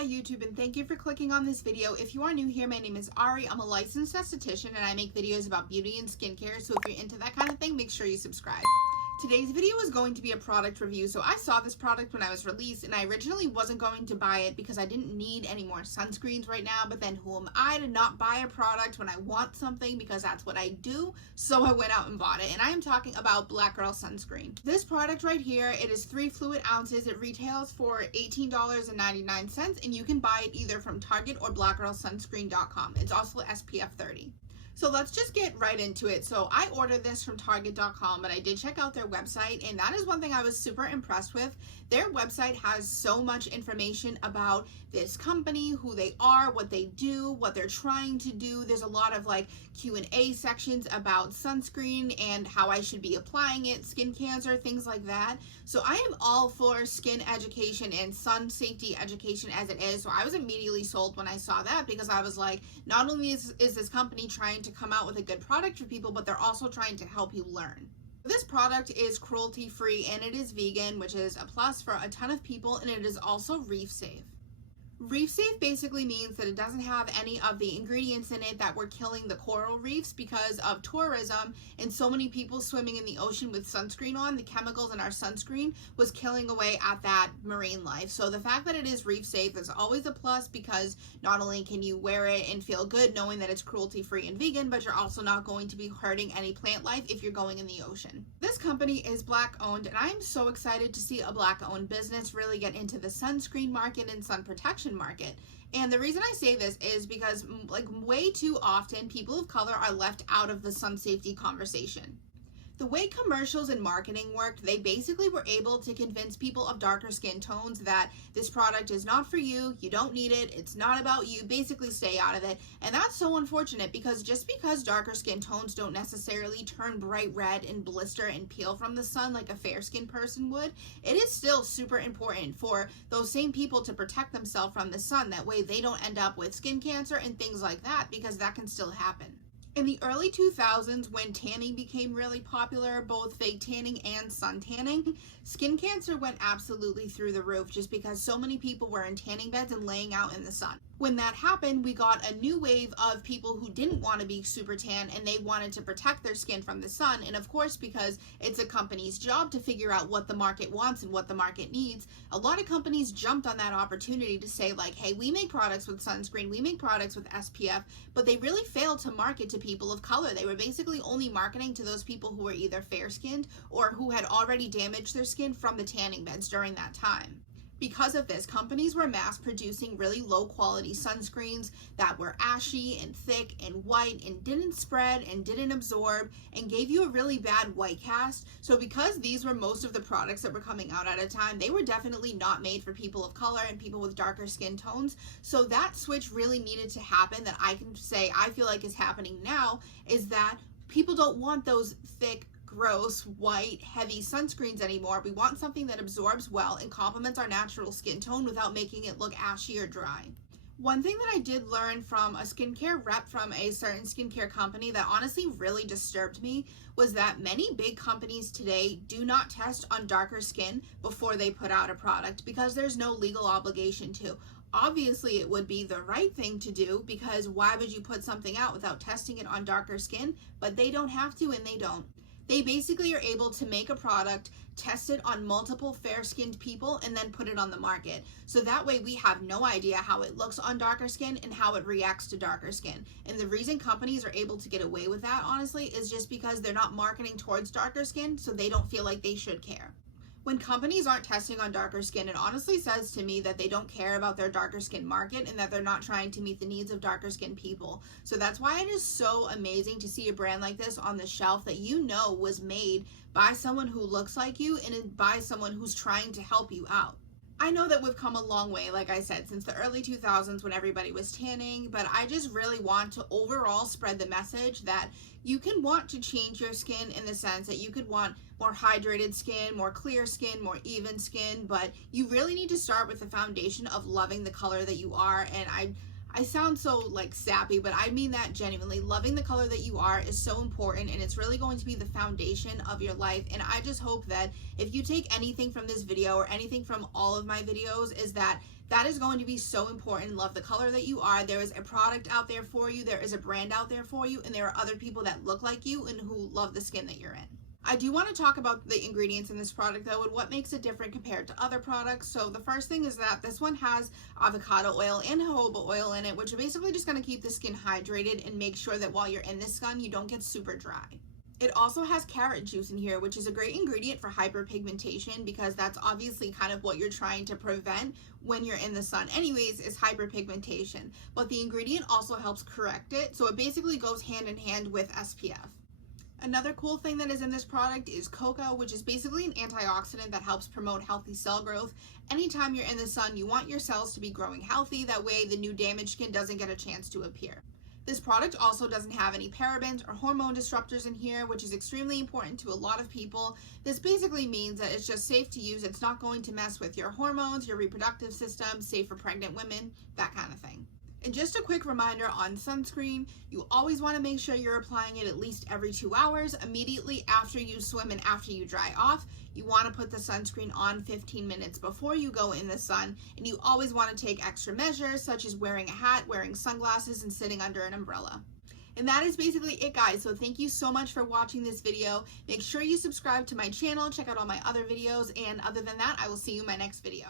Hi YouTube, and thank you for clicking on this video. If you are new here, my name is Ari. I'm a licensed esthetician and I make videos about beauty and skincare, so if you're into that kind of thing, make sure you subscribe. Today's video is going to be a product review. So I saw this product when I was released and I originally wasn't going to buy it because I didn't need any more sunscreens right now, but then who am I to not buy a product when I want something, because that's what I do. So I went out and bought it, and I am talking about Black Girl Sunscreen. This product right here, it is 3 fluid ounces. It retails for $18.99 and you can buy it either from Target or blackgirlsunscreen.com. It's also SPF 30. So let's just get right into it. So I ordered this from Target.com, but I did check out their website, and that is one thing I was super impressed with. Their website has so much information about this company, who they are, what they do, what they're trying to do. There's a lot of like Q&A sections about sunscreen and how I should be applying it, skin cancer, things like that. So I am all for skin education and sun safety education as it is. So I was immediately sold when I saw that, because I was like, not only is this company trying to come out with a good product for people, but they're also trying to help you learn. This product is cruelty free and it is vegan, which is a plus for a ton of people, and it is also reef safe. Reef Safe basically means that it doesn't have any of the ingredients in it that were killing the coral reefs because of tourism and so many people swimming in the ocean with sunscreen on. The chemicals in our sunscreen was killing away at that marine life. So the fact that it is reef safe is always a plus, because not only can you wear it and feel good knowing that it's cruelty free and vegan, but you're also not going to be hurting any plant life if you're going in the ocean. This company is Black owned, and I'm so excited to see a Black owned business really get into the sunscreen market and sun protection market. And the reason I say this is because like way too often people of color are left out of the sun safety conversation. The way commercials and marketing worked, they basically were able to convince people of darker skin tones that this product is not for you, you don't need it, it's not about you, basically stay out of it. And that's so unfortunate, because just because darker skin tones don't necessarily turn bright red and blister and peel from the sun like a fair skinned person would, it is still super important for those same people to protect themselves from the sun. That way they don't end up with skin cancer and things like that, because that can still happen. In the early 2000s, when tanning became really popular, both fake tanning and sun tanning, skin cancer went absolutely through the roof, just because so many people were in tanning beds and laying out in the sun. When that happened, we got a new wave of people who didn't want to be super tan and they wanted to protect their skin from the sun. And of course, because it's a company's job to figure out what the market wants and what the market needs, a lot of companies jumped on that opportunity to say like, hey, we make products with sunscreen, we make products with SPF, but they really failed to market to people of color. They were basically only marketing to those people who were either fair-skinned or who had already damaged their skin from the tanning beds during that time. Because of this, companies were mass producing really low quality sunscreens that were ashy and thick and white and didn't spread and didn't absorb and gave you a really bad white cast. So because these were most of the products that were coming out at a time, they were definitely not made for people of color and people with darker skin tones. So that switch really needed to happen, that I can say I feel like is happening now, is that people don't want those thick, gross, white, heavy sunscreens anymore. We want something that absorbs well and complements our natural skin tone without making it look ashy or dry. One thing that I did learn from a skincare rep from a certain skincare company that honestly really disturbed me was that many big companies today do not test on darker skin before they put out a product, because there's no legal obligation to. Obviously, it would be the right thing to do, because why would you put something out without testing it on darker skin? But they don't have to, and they don't. They basically are able to make a product, test it on multiple fair-skinned people, and then put it on the market. So that way we have no idea how it looks on darker skin and how it reacts to darker skin. And the reason companies are able to get away with that, honestly, is just because they're not marketing towards darker skin, so they don't feel like they should care. When companies aren't testing on darker skin, it honestly says to me that they don't care about their darker skin market and that they're not trying to meet the needs of darker skin people. So that's why it is so amazing to see a brand like this on the shelf that you know was made by someone who looks like you and by someone who's trying to help you out. I know that we've come a long way, like I said, since the early 2000s when everybody was tanning, but I just really want to overall spread the message that you can want to change your skin, in the sense that you could want more hydrated skin, more clear skin, more even skin, but you really need to start with the foundation of loving the color that you are. And I sound so like sappy, but I mean that genuinely. Loving the color that you are is so important, and it's really going to be the foundation of your life. And I just hope that if you take anything from this video or anything from all of my videos, is that That is going to be so important. Love the color that you are. There is a product out there for you. There is a brand out there for you. And there are other people that look like you and who love the skin that you're in. I do want to talk about the ingredients in this product though and what makes it different compared to other products. So the first thing is that this one has avocado oil and jojoba oil in it, which are basically just going to keep the skin hydrated and make sure that while you're in the sun, you don't get super dry. It also has carrot juice in here, which is a great ingredient for hyperpigmentation because that's obviously kind of what you're trying to prevent when you're in the sun anyways, is hyperpigmentation. But the ingredient also helps correct it, so it basically goes hand in hand with SPF. Another cool thing that is in this product is cocoa, which is basically an antioxidant that helps promote healthy cell growth. Anytime you're in the sun, you want your cells to be growing healthy, that way the new damaged skin doesn't get a chance to appear. This product also doesn't have any parabens or hormone disruptors in here, which is extremely important to a lot of people. This basically means that it's just safe to use. It's not going to mess with your hormones, your reproductive system, safe for pregnant women, that kind of thing. And just a quick reminder on sunscreen, you always want to make sure you're applying it at least every 2 hours, immediately after you swim and after you dry off. You want to put the sunscreen on 15 minutes before you go in the sun, and you always want to take extra measures such as wearing a hat, wearing sunglasses, and sitting under an umbrella. And that is basically it, guys. So thank you so much for watching this video. Make sure you subscribe to my channel, check out all my other videos, and other than that, I will see you in my next video.